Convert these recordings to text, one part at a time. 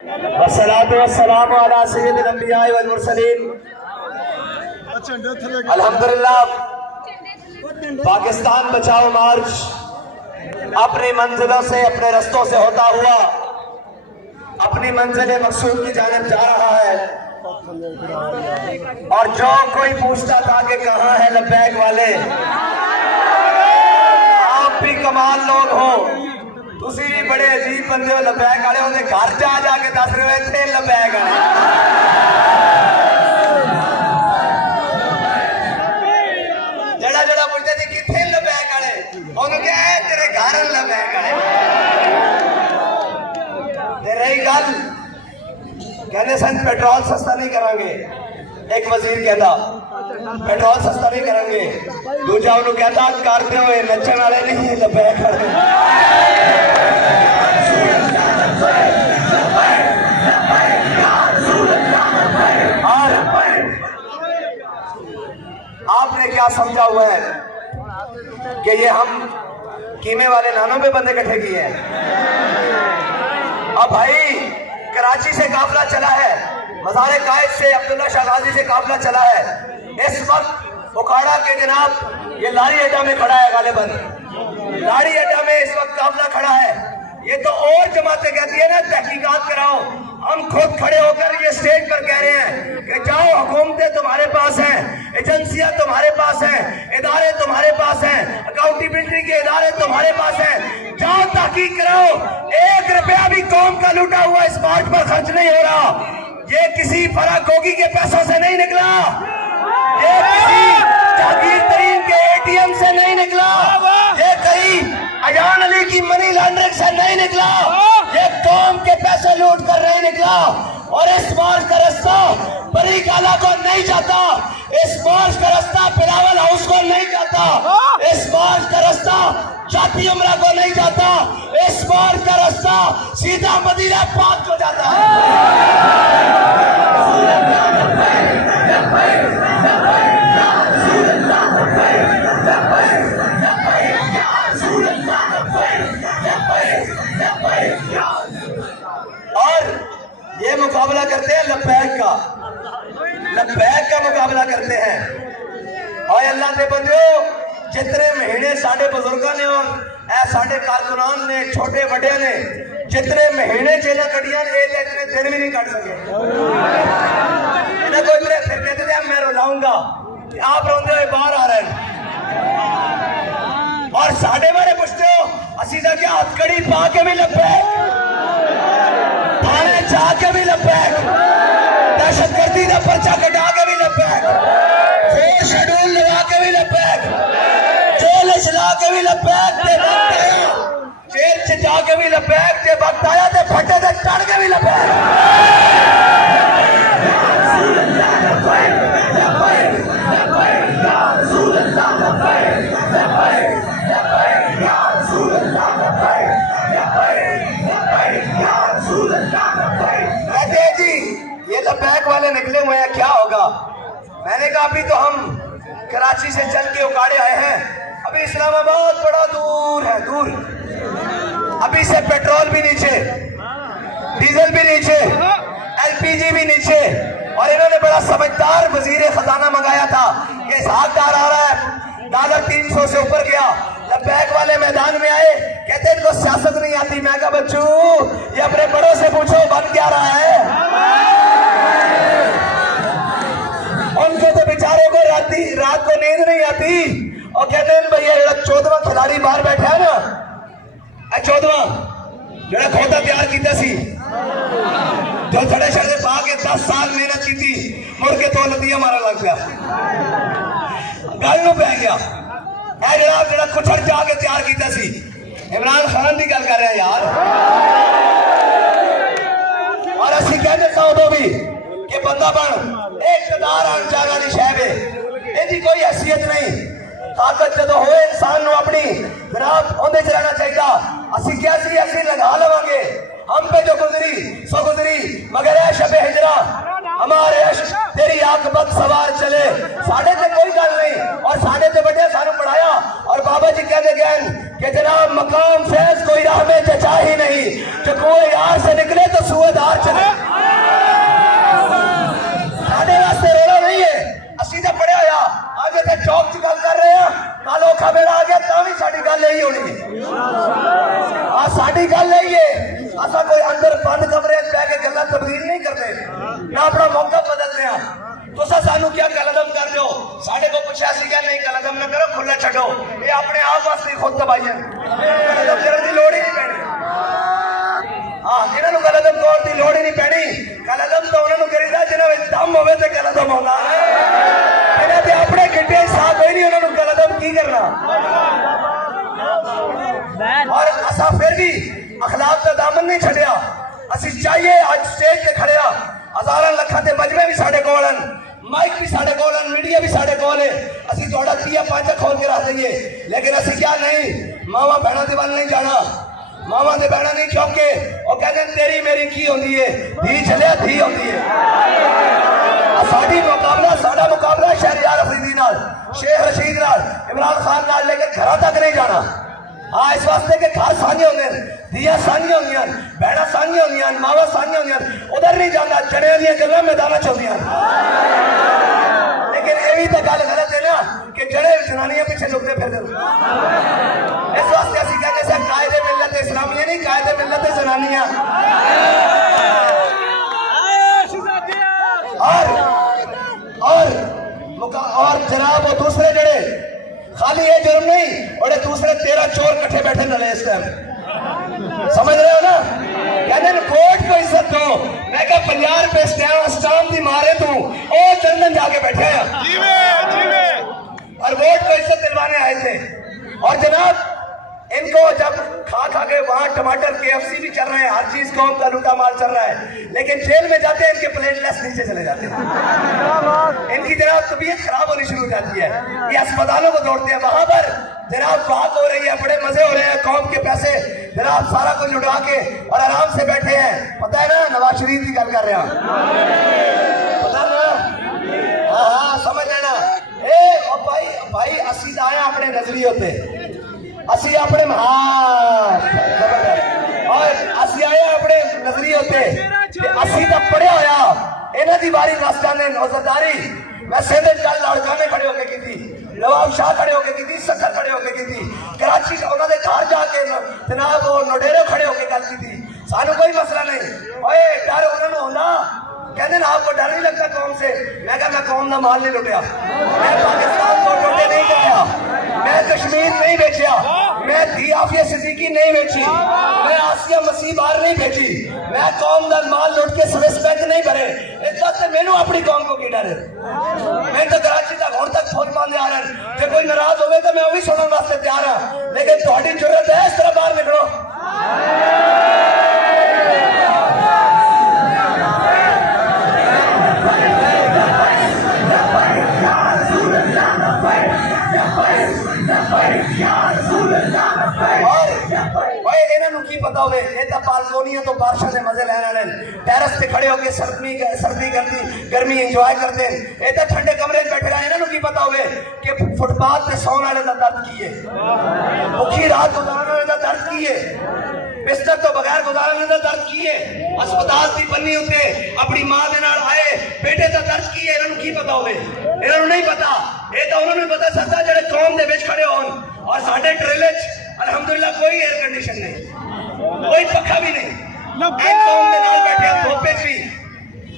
वस्सलातु वस्सलामु अला सय्यिदिल अंबिया वल मुरसलीन। अल्हम्दुलिल्लाह, पाकिस्तान बचाओ मार्च अपनी मंजिलों से, अपने रस्तों से होता हुआ अपनी मंजिल मकसूद की जानिब जा रहा है। और जो कोई पूछता था कि कहाँ है लब्बैक वाले, आप भी कमाल लोग हो, तुसी भी बड़े अजीब बंदे हो। लब्बैक वाले उन्हें घर जा जाके दस रहे थे लब्बैक वाले। जड़ा जड़ा पूछते थे किथे लब्बैक वाले, उन्होंने कहा तेरे घर लब्बैक वाले। रही गल कहने सन पेट्रोल सस्ता नहीं करांगे, एक वजीर कहता पेट्रोल सस्ता नहीं करांगे, दूजा उन्होंने कहता करते हुए नचने वाले नहीं लब्बैक वाले। और आपने क्या समझा हुआ है कि ये हम कीमे वाले नानों पे बंदे इकट्ठे किए हैं। अब भाई कराची से काफिला चला है, मज़ार कायद से अब्दुल्ला शाह गाजी से काफिला चला है। इस वक्त उखाड़ा के जनाब ये लाड़ी अड्डा में खड़ा है, गालिबन लाड़ी अड्डा में इस वक्त काफिला खड़ा है। ये तो और जमातें कहती है ना तहकीकात कराओ, हम खुद खड़े होकर ये स्टेज पर कह रहे हैं कि जाओ, हुकूमतें तुम्हारे पास हैं, एजेंसियां तुम्हारे पास हैं, इदारे तुम्हारे पास हैं, अकाउंटेबिलिटी के इदारे तुम्हारे पास हैं, जाओ तहकीक कराओ। 1 रुपया भी कौम का लूटा हुआ इस मार्च पर खर्च नहीं हो रहा। ये किसी फराक गोगी के पैसों से नहीं निकला, ये किसी जागीर तरीन के ATM से नहीं निकला, ये कहीं अजान अली की मनी लॉन्ड्रिंग से नहीं निकला, ये कौम के पैसे लूट कर नहीं निकला। और इस मार्च का रास्ता बरी काला को नहीं जाता, इस मार्च का रास्ता बिलावल हाउस को नहीं जाता, इस मार्च का रास्ता जाती उमरा को नहीं जाता, इस मार्च का रास्ता सीधा मदीना पाक को जाता है। और ये मुकाबला करते हैं लब्बैक का मुकाबला करते हैं। और अल्लाह के बंदो, जितने महीने साढ़े बुजुर्गों ने और साढ़े कारकुनान ने, छोटे बड़े ने जितने महीने जेल कटिया ने, इतने दिन भी नहीं कट सके। इन्हें कोई फिर कहते थे मैं रुलाऊंगा, आप रोंदे हुए बाहर आ रहे हैं। और साढ़े बारे पूछते हो असी क्या हथकड़ी पा के भी लब्बैक, थाने जाके भी लब्बैक, दहशतगर्दी का पर्चा कटा के भी लब्बैक, 4 शेड्यूल लगा के भी लब्बैक, जेल चला के भी लब्बैक, जेल च जाके भी लब्बैक, जे वक्त आया तो फटे से चढ़ के भी लब्बैक। लब्बैक वाले निकले हुए हैं, क्या होगा? मैंने कहा अभी तो हम कराची से चल के उकाड़े आए हैं, अभी इस्लामाबाद बड़ा दूर है, दूर। अभी से पेट्रोल भी नीचे, डीजल भी नीचे, LPG भी नीचे। और इन्होंने बड़ा समझदार वजीर खजाना मंगाया था कि हिसाबदार आ रहा है, डॉलर 300 से ऊपर गया। लब्बैक वाले मैदान में आए, कहते इनको सियासत नहीं आती। मैं कहा बच्चू ये अपने बड़ों से पूछो बन क्या रहा है। उनको तो बेचारों को रात को नींद नहीं आती। और कहते हैं भैया 14वां खिलाड़ी बाहर बैठा है ना, 14वां जो खोता तैयार किया सी, जो थड़े छड़े पा के 10 साल मेहनत की थी, मुड़ के तो लतिया मारा लग गया, गल नूं पै गया। जनाब जो कुछड़ जाके तैयार किया सी, इमरान खान की गल कर रहे हैं यार। और असी कहते था उदों भी कि बंदा बन, इकतदार अनजाना दी शै वे, इहदी कोई हैसियत नहीं। ताकत जो हो इंसान को अपनी जनाब उहदे च रहना चाहिए। असी क्या सी असी लगा लवांगे, हम पे जो गुजरी सो गुजरी, मगर ऐ शबे हिजरा हमारे अश्क तेरी आकबत सवार चले। साढ़े ते कोई गल नहीं, और साढ़े ते बड़े सानू पढ़ाया। और बाबा जी कहते गए कि जनाब मकाम फैज कोई राह में जचा ही नहीं, जो कोई यार से निकले तो सुएदार चले। साढ़े वास्ते रोना नहीं है, असी तो पढ़िया होया आज इतने चौक च गल कर रहे हैं, कल औखा बेड़ा आ गया तां भी साडी गल यही होनी है। आज साडी गल यही है, असा कोई अंदर बंद कमरे बह के गल्लां तब्दील नहीं करते, ना अपना मौका बदलते हैं। तुसा सानू क्या कलदम कर दो, साढ़े को पूछा सी क्या नहीं कलदम ना करो, खुला छो, ये अपने आप वास्ते खुद तबाही कलदम करने की लोड़ ही नहीं पैनी। हाँ, जिन्होंने कलदम कौन की लोड़ ही नहीं पैनी, कलदम तो उन्होंने करीदा जिन्हें दम होवे ते कलदम होना, इन्हें ते अपने गिड्डे साफ कोई नहीं, उन्होंने कलदम की करना। और असा फिर भी अखलाक का दामन नहीं छड़िया, असी चाहिए आज स्टेज पे खड़े हजारां लखां दे मजमे भी साढ़े कोल हैं, माइक भी साढ़े कोल हैं, मीडिया भी साढ़े कोल है, असी थोड़ा तिया पांचा खोल के रख देंगे, लेकिन असी क्या नहीं मावा बहना दे वाल नहीं जाना, मावा दे बहना नहीं चौके और कहते तेरी मेरी की होती है, धी चलिया धी होती है। साडा मुकाबला शहरयार अफरीदी नाल, शेख रशीद नाल, इमरान खान नाल, लेकिन घर तक नहीं जाना। हाँ, इस वास्ते के घर साझे होंगे, दिया साझिया होंगियां, बहना साझिया होंगियां, मावा साझिया होंगियां, उधर नहीं जाना, चने दी गल्लां मैदान च होंदियां। लेकिन यही तो गल गलत है ना कि जड़े जनानियां पीछे लुकते फिरदे। इस वास्ते असीं कहते हैं कायदे मिल्लत इस्लामिया नहीं, कायदे मिल्लत जनानियां। और जनाब वो दूसरे जड़े खाली ये जुर्म नहीं, और दूसरे 13 चोर कट्ठे बैठे नले इस टाइम, समझ रहे हो ना? कहते कोर्ट को इज्जत दो, मैं क्या 50 रुपए स्टाम्प दी मारे तू ओ चंदन जाके बैठे हैं और वोट को इज्जत दिलवाने आए थे। और जनाब इनको जब खा खा के वहां टमाटर KFC भी चल रहे हैं, हर चीज कौम का लूटा माल चल रहा है, लेकिन जेल में जाते हैं इनके प्लेटलेट्स नीचे चले जाते हैं, इनकी जनाब तबीयत खराब होनी शुरू हो जाती है, ये अस्पतालों को दौड़ते हैं, वहां पर जनाब बात हो रही है, बड़े मजे हो रहे हैं, कौम के पैसे जनाब सारा कुछ उड़ा के और आराम से बैठे हैं। पता है ना नवाज शरीफ की गल कर रहे हैं, पता ना? हाँ समझ लेना। भाई असी तो आए अपने नजरिए होते, असी अपने और असी आए अपने नजरिए होते, असी तो पढ़िया होया, इन्हां दी बारी नास्ता ने नौजरदारी मैं सिंध गल लाड़काने खड़े होके की थी, नवाब शाह खड़े होके की थी, सखर खड़े होके की थी, कराची उन्होंने घर जाके जनाब वो नोडेरे खड़े होके गल की थी। सानू कोई मसला नहीं, ओए डर उन्होंने होना, कहते ना आपको डर नहीं लगता कौम से, मैं कहा मैं कौम का माल नहीं लुटिया, मैं पाकिस्तान को टोटे नहीं कराया, मैं कश्मीर नहीं बेचा, मैं धी आफिया सिद्दीकी नहीं बेची, मैं आसिया मसीह बाहर नहीं बेची, मैं कौम का माल लुट के स्विस बैंक नहीं भरे, इस मैनू अपनी कौम को की डर है। मैं तो कराची तक हुण तक फौज पाने आ रहा है, जो कोई नाराज होवे तो मैं वो भी सुनने वास्ते तैयार हाँ, लेकिन थोड़ी जरूरत है इस तरह बाहर निकलो। की पता होवे ये तो बालकोनियां तो बारिशों के मजे लेने वाले टेरेस पे खड़े होके सर्दी गर्मी एंजॉय करते हैं, ये तो ठंडे कमरे में बैठे रहे, इन्होंने की पता होवे कि फुटपाथ पे सौने वाले का दर्द की है, भूखी रात गुजारने वाले का दर्द की है, बिस्तर तो बगैर गुजारने का दर्द की है, अस्पताल की बनी उत्ते अपनी मां के नाल आए बेटे का दर्द की है, इन्होंने की पता होवे? इन्होंने नहीं पता, ये तो उन्होंने पता सकता जेडे कौम दे विच खड़े होन। और साडे ट्रेले अल्हम्दुलिल्लाह कोई एयर कंडीशन नहीं, कोई पखा भी नहीं, कौम के नाल बैठे धोपे च भी,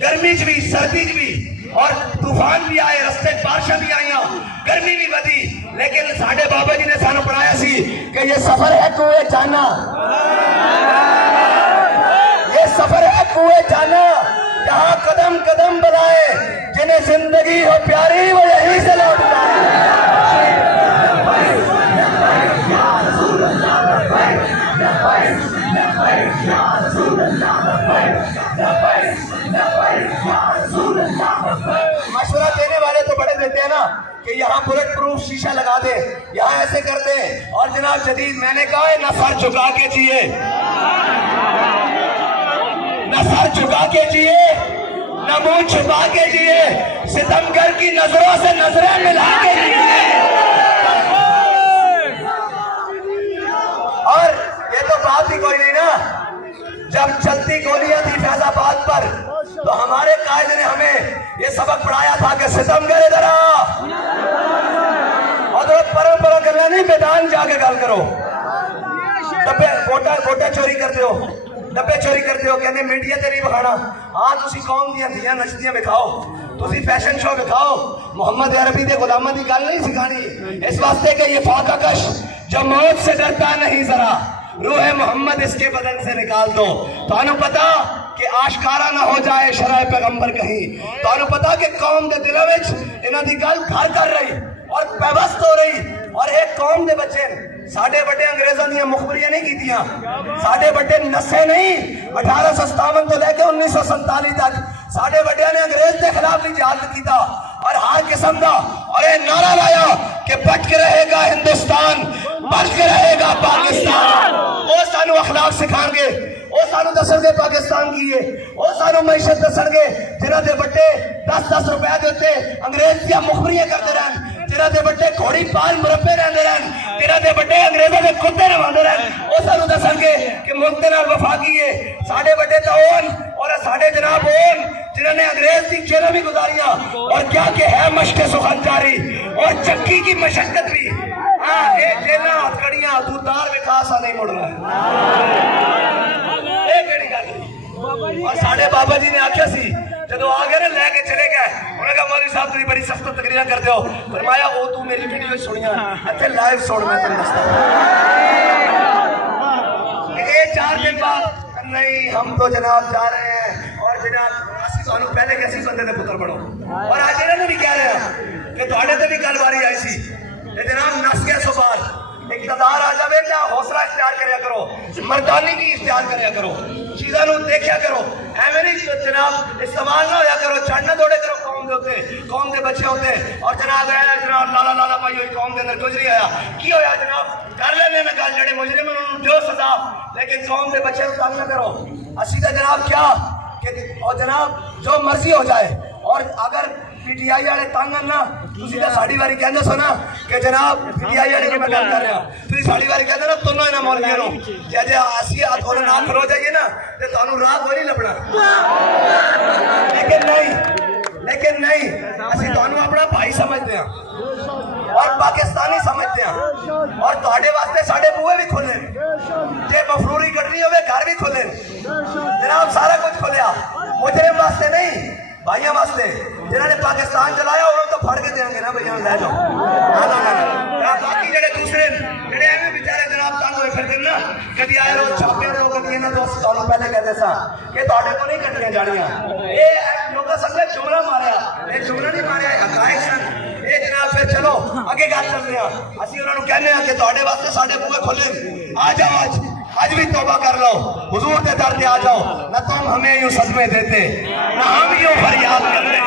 गर्मी च भी, सर्दी च भी, और तूफान भी आए, रस्ते बारिशां भी आईयां, गर्मी भी वधी, लेकिन साडे बाबा जी ने सानू पढ़ाया सी कि ये सफर है कुएं जाना, ये सफर है कुएं जाना, जहां कदम कदम बढ़ाए, जिन्हें जिंदगी हो प्यारी वो यहीं से लौट जाए। मशवरा देने वाले तो बड़े देते हैं ना कि यहाँ बुलेट प्रूफ शीशा लगा दे, यहाँ ऐसे करते हैं, और जनाब जदीद मैंने कहा है ना सर झुका के जिए, ना सर झुका के जिए, ना मुंह छुपा के जिए, सितमगर की नजरों से नजरें मिला के जिए। बात ही कोई नहीं ना। जब चलती गोलियां थी फैजाबाद पर तो हमारे कायद ने हमें ये सबक पढ़ाया था कि सितम करे जरा और परंपरा करना नहीं, मैदान जाके गल करो। डब्बे वोटा चोरी करते हो, डब्बे चोरी करते हो, कहने मीडिया ते नहीं विखाना। हाँ तुसी कौम दियां धियां नचदियां विखाओ, तुसी फैशन शो विखाओ, मोहम्मद अरबी दे गुलामां दी गल नहीं सिखानी। इस वास्ते कि ये फाकाकश जो मौत से डरता नहीं जरा रूह मोहम्मद इसके बदन से निकाल दो। तो पता कि आशकारा ना हो जाए शराय पैगंबर कहीं। तो पता कि कौम के दिलों में इन्हां दी गल घर कर रही और पेवस्त हो रही। और एक कौम के बच्चे साढ़े बड़े अंग्रेजों दी मुखबरियां नहीं कीतियां, साढ़े बड़े नशे नहीं। 1857 तो लेके 1947 तक साढ़े बड़िया ने अंग्रेज के खिलाफ भी जिहाद किया और हर किस्म का और ये नारा लाया कि बच के रहेगा हिंदुस्तान, बच के रहेगा पाकिस्तान। वो सानू अखलाक सिखाएंगे, वो सानू दसणगे पाकिस्तान की है, वो सानू मैशत दसणगे जिन्हां दे बट्टे 10-10 रुपए देते अंग्रेज दी मुखबरियां करते रहन, जिन्हां दे बट्टे घोड़ी पाल मुरब्बे रहंदे रहन, जिन्हां दे बट्टे अंग्रेजों के कुत्ते रवांदे रहन। वो सानू दसणगे कि मुल्क दे नाल वफा की है। साडे बट्टे तो ओन और साडे जनाब ओन जिन्होंने अंग्रेज की जेलें भी गुजारियां और क्या के है मशक़े सुखन जारी और चक्की की मशक्कत भी। हाँ ये जेलां हथकड़ियां तू तार विखा सा नहीं मुड़ना। और साढ़े बाबा जी ने आख्या सी जो आ गए ना लैके चले गए, उन्होंने कहा मौलवी साहब तुम बड़ी सख्त तकरीरें करते हो। फरमाया वो तू मेरी वीडियो सुनिया इतने लाइव सुन, मैं तुम दसता 4 दिन बाद नहीं हम तो जनाब जा रहे हैं और जनाब असि तो पहले कैसी बंदे के पुत्र बनो। और आज इन्होंने भी कह रहे हैं कि थोड़े ते भी गल बारी आई सी जनाब नस गया सुबाल इकतदार आ जाए क्या हौसला इख्तियार करया करो, मर्दानी की इख्तियार करया करो, चीज़ों को देखा करो, एवं नहीं जनाब इस्तेमाल ना होया करो, चढ़ना दौड़े करो कौम के उत्ते, कौम के बच्चे होते और जनाब जनाब लाला लाला भाई कौम के अंदर कुछ नहीं आया की होया जनाब कर लेने ना गल जड़े मुजरिम उन्होंने दो सजा, लेकिन कौम के बच्चे तंग ना करो। असी तो जनाब क्या कि और जनाब जो मर्जी हो जाए और अगर पीटीआई वाले तंग ना तुसी तो साड़ी बारी कहंदे सो ना कि जनाब पीटीआई वाले मैं गल कर रहा तुसी साड़ी बारी कहंदे ना तुनो इना मौलवियों नु कि जे असी थोड़े नाल खलो जाइए ना ते थानू राह कोई नहीं लभना। लेकिन नहीं असी थानू अपना भाई समझते हैं और पाकिस्तानी समझते हैं और तुहाडे वास्ते साडे बूहे भी खुले जे मफरूरी कटनी होवे घर भी खुले जनाब सारा कुछ खुलिया मुजरिम वास्ते नहीं भाइयों वास्ते जिन्होंने पाकिस्तान चलाया उन्होंने तो फड़ के देंगे ना भैया ले जाओ ना बाकी जेडे दूसरे जेडे एवं बेचारे जनाब तंग होए फिरदे ना कदी आए रो छापे रो कदी ना दोस्त ਤੁਹਾਨੂੰ पहले कहते सा कि ਤੁਹਾਡੇ को नहीं कटनियां जानियां ये लोग संगे जुमला मारिया ये जुमला नहीं मारिया हकायक सन ये जनाब फिर चलो आगे गल चल रहा ਅਸੀਂ ਉਹਨਾਂ ਨੂੰ ਕਹਿੰਦੇ ਆ ਕਿ ਤੁਹਾਡੇ ਵਾਸਤੇ ਸਾਡੇ ਬੂਹੇ ਖੁੱਲੇ आ जाओ आज भी तौबा कर लो हुजूर के दर पे आ जाओ न तुम हमें यूं सदमे देते न हम यूं फरियाद करते।